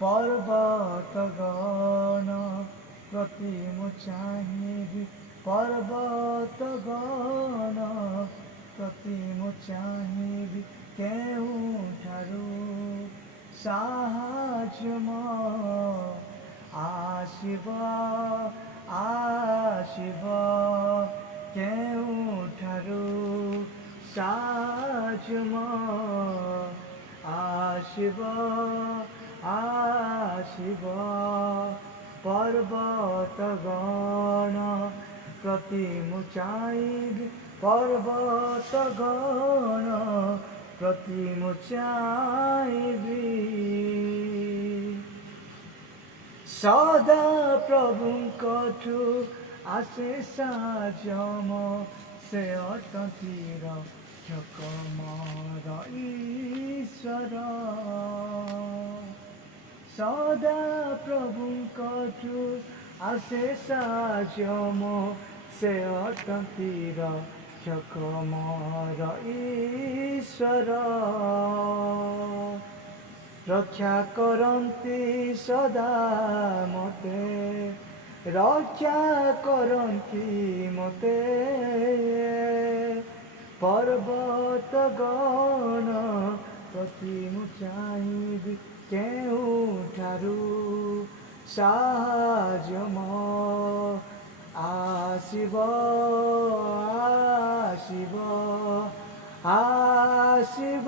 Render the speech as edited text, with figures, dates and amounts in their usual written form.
पर्वतगण प्रति मु चाहिबी पर्वतगण प्रति मु चाहिबी केउठारु साहाଯ୍य म आशिब आशिब केउठारु साहाଯ୍य म आशिब आशिब पर्वतगण प्रति मु चाहिबी पर्वतगण प्रति मु चाहिबी सदा प्रभुଙ୍କଠୁ आसे साजम से अटନ୍ତି रक्षक ମୋର ଈଶ୍ୱର सदा प्रभुଙ୍କଠୁ आसे साजम से अटନ୍ତି रक्षक ମୋର ଈଶ୍ୱର रक्षा करन्ति सदा मते रक्षा करन्ति मते पर्वतगण प्रति मु चाहिबी केउठारु साहाଯ୍ୟ म आशिब आशिब आशिब